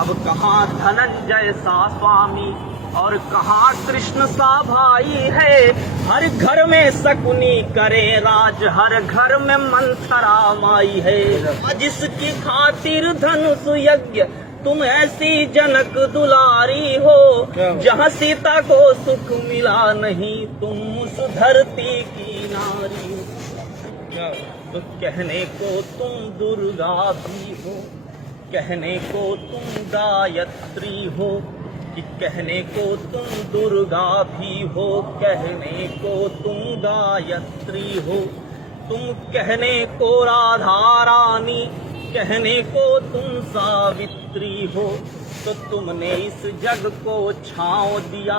अब कहाँ धनंजय सा स्वामी और कहाँ कृष्ण सा भाई है। हर घर में शकुनी करे राज, हर घर में मंथरा माई है। जिसकी खातिर धनुष यज्ञ तुम ऐसी जनक दुलारी हो, जहाँ सीता को सुख मिला नहीं तुम उस धरती की नारी हो। तो कहने को तुम दुर्गा भी हो, कहने को तुम गायत्री हो, कि कहने को तुम दुर्गा भी हो, कहने को तुम गायत्री हो। तुम कहने को राधा रानी, कहने को तुम सावित्री हो। तो तुमने इस जग को छांव दिया,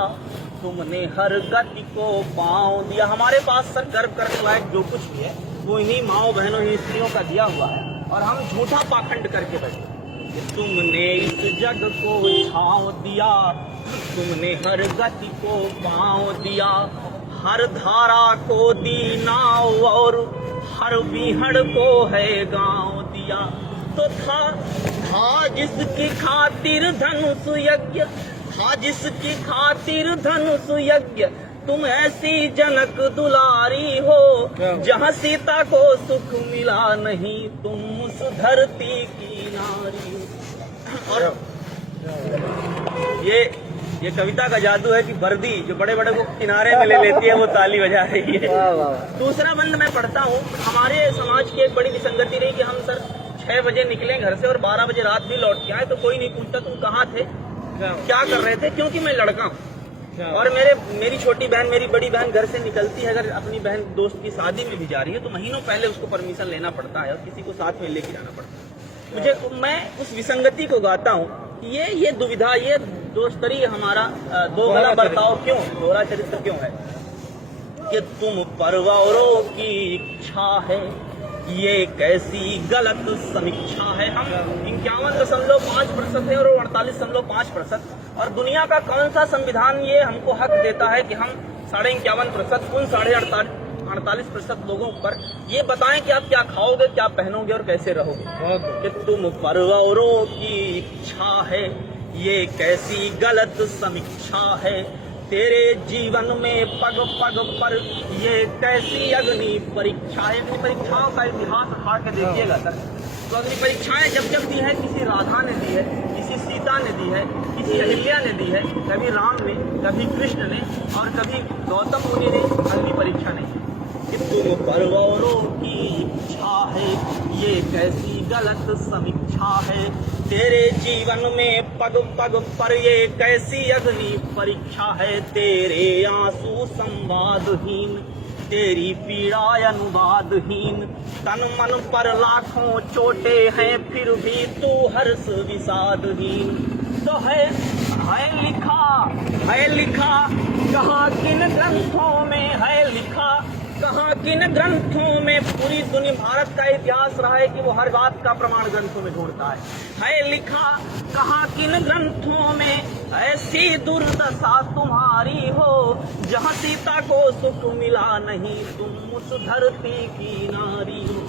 तुमने हर गति को पांव दिया। हमारे पास सर गर्व करने लायक जो कुछ भी है वो इन्हीं माओ बहनों ही स्त्रियों का दिया हुआ है, और हम झूठा पाखंड करके बैठे कि तुमने इस जग को छांव दिया, तुमने हर गति को पांव दिया, हर धारा को दी नाव और हर बीहड़ को है गांव दिया। तो था जिसकी खातिर धनुष यज्ञ, था जिसकी खातिर धनुष यज्ञ तुम ऐसी जनक दुलारी हो, जहाँ सीता को सुख मिला नहीं तुम उस धरती की नारी हो। और ये कविता का जादू है कि वर्दी जो बड़े बड़े को किनारे में ले लेती है वो ताली बजा रही है। दूसरा बंद मैं पढ़ता हूँ। हमारे समाज की एक बड़ी विसंगति रही कि हम सर 6 बजे निकले घर से और 12 बजे रात भी लौट के आए, तो कोई नहीं पूछता तुम कहाँ थे, क्या कर रहे थे, क्योंकि मैं लड़का हूँ। और मेरी छोटी बहन, मेरी बड़ी बहन घर से निकलती है, अगर अपनी बहन दोस्त की शादी में भी जा रही है तो महीनों पहले उसको परमिशन लेना पड़ता है और किसी को साथ में लेके जाना पड़ता है। मैं उस विसंगति को गाता हूँ। ये दुविधा, ये दोस्तरी हमारा दो गला बर्ताव क्यों, दोहरा चरित्र क्यों है कि तुम परवारों की इच्छा है, ये कैसी गलत समीक्षा है। हम 51.5% है और 48.5%, और दुनिया का कौन सा संविधान ये हमको हक देता है कि हम 51.5% उन 48% लोगों पर ये बताएं कि आप क्या खाओगे, क्या पहनोगे और कैसे रहोगे। कि तुम परवारों की इच्छा है, ये कैसी गलत समीक्षा है, तेरे जीवन में पग पग पर ये कैसी अग्नि परीक्षा है। अग्नि परीक्षाओं का इतिहास उठा के देखिएगा सर, तो अग्नि परीक्षाएं जब दी है, किसी राधा ने दी है, किसी सीता ने दी है, किसी अहिल्या ने दी है, कभी राम ने, कभी कृष्ण ने और कभी गौतम मुनि ने अग्नि परीक्षा नहीं। कि तुम परवारों की इच्छा है, ये कैसी गलत समीक्षा है, तेरे जीवन में पग पग पर ये कैसी अग्नि परीक्षा है। तेरे आंसू संवादहीन, तेरी पीड़ा अनुवादहीन, तन मन पर लाखों चोटे हैं फिर भी तू हर्ष विषादहीन। तो है लिखा कहाँ किन ग्रंथों में है लिखा, कहाँ किन ग्रंथों में। पूरी दुनिया, भारत का इतिहास रहा है कि वो हर बात का प्रमाण ग्रंथों में ढूंढता है लिखा कहाँ किन ग्रंथों में ऐसी दुर्दशा तुम्हारी हो, जहाँ सीता को सुख मिला नहीं तुम उस धरती की नारी हो।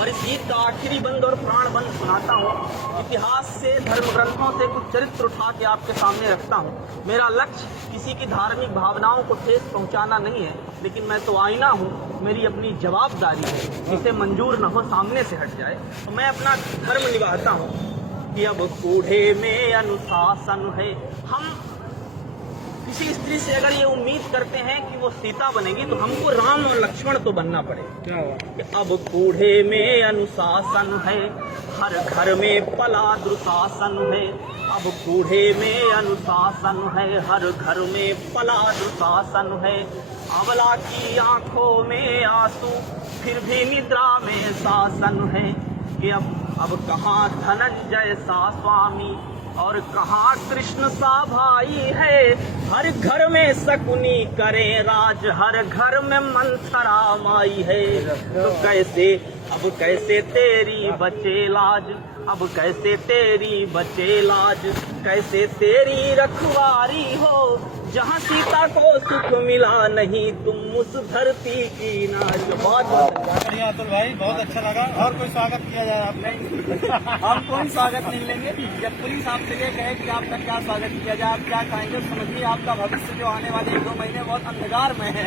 और इस गीत का आखिरी बंद और प्राण बंद सुनाता हूँ। इतिहास से, धर्म ग्रंथों से कुछ चरित्र उठा के आपके सामने रखता हूँ। मेरा लक्ष्य किसी की धार्मिक भावनाओं को ठेस पहुँचाना नहीं है, लेकिन मैं तो आईना हूँ, मेरी अपनी जवाबदारी है, इसे मंजूर न हो सामने से हट जाए तो मैं अपना धर्म निभाता हूँ। कि अब कूढ़े में अनुशासन है। हम किसी स्त्री से अगर ये उम्मीद करते हैं कि वो सीता बनेगी तो हमको राम और लक्ष्मण तो बनना पड़ेगा। अब कूढ़े में अनुशासन है, हर घर में पला दुशासन है। अब कूढ़े में अनुशासन है, हर घर में पला दुशासन है। अबला की आंखों में आंसू फिर भी निद्रा में शासन है। कि अब कहाँ धनंजय सा स्वामी और कहाँ कृष्ण सा भाई है। हर घर में शकुनी करे राज, हर घर में मंथरा माई है। तो कैसे अब कैसे तेरी बचे लाज, अब कैसे तेरी बचे लाज, कैसे तेरी रखवारी हो, जहाँ सीता को सुख मिला नहीं तुम उस धरती की नाज। बहुत बढ़िया अतुल भाई, बहुत अच्छा लगा। और कोई स्वागत किया जाए आपने? हम कोई स्वागत नहीं लेंगे। जब पुलिस आपसे ये कहे कि आपका क्या स्वागत किया जाए, आप क्या कहेंगे? समझिए आपका भविष्य जो आने वाले 1-2 महीने बहुत अंधकार में है।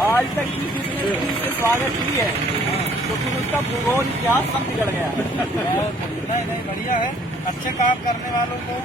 आज तक किसी ने पुलिस से स्वागत की है तो फिर उसका भूगोल इतिहास सब बिगड़ गया। नहीं बढ़िया है। अच्छे काम करने वालों को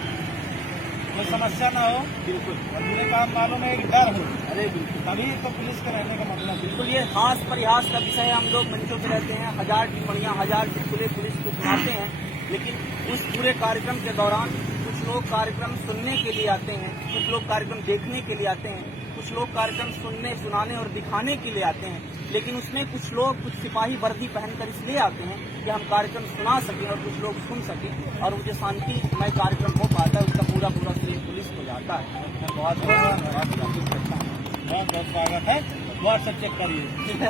कोई समस्या ना हो, बिल्कुल बुरे काम वालों में एक डर हो, अरे बिल्कुल, तभी तो पुलिस के रहने का मतलब। बिल्कुल ये हास परिहास का विषय है। हम लोग मंचों पे रहते हैं, 1000 टिप्पणियां, 1000 चुटकुले पुलिस को सुनाते हैं, लेकिन उस पूरे कार्यक्रम के दौरान कुछ लोग कार्यक्रम सुनने के लिए आते हैं, कुछ लोग कार्यक्रम देखने के लिए आते हैं, कुछ लोग कार्यक्रम सुनने, सुनाने और दिखाने के लिए आते हैं, लेकिन उसमें कुछ लोग कुछ सिपाही वर्दी पहनकर इसलिए आते हैं कि हम कार्यक्रम सुना सकें और कुछ लोग सुन सकें और मुझे शांतिमय कार्यक्रम हो पाता है, उसका पूरा श्रेय पुलिस को जाता है। बहुत बहुत स्वागत है। व्हाट्सएप चेक करिए।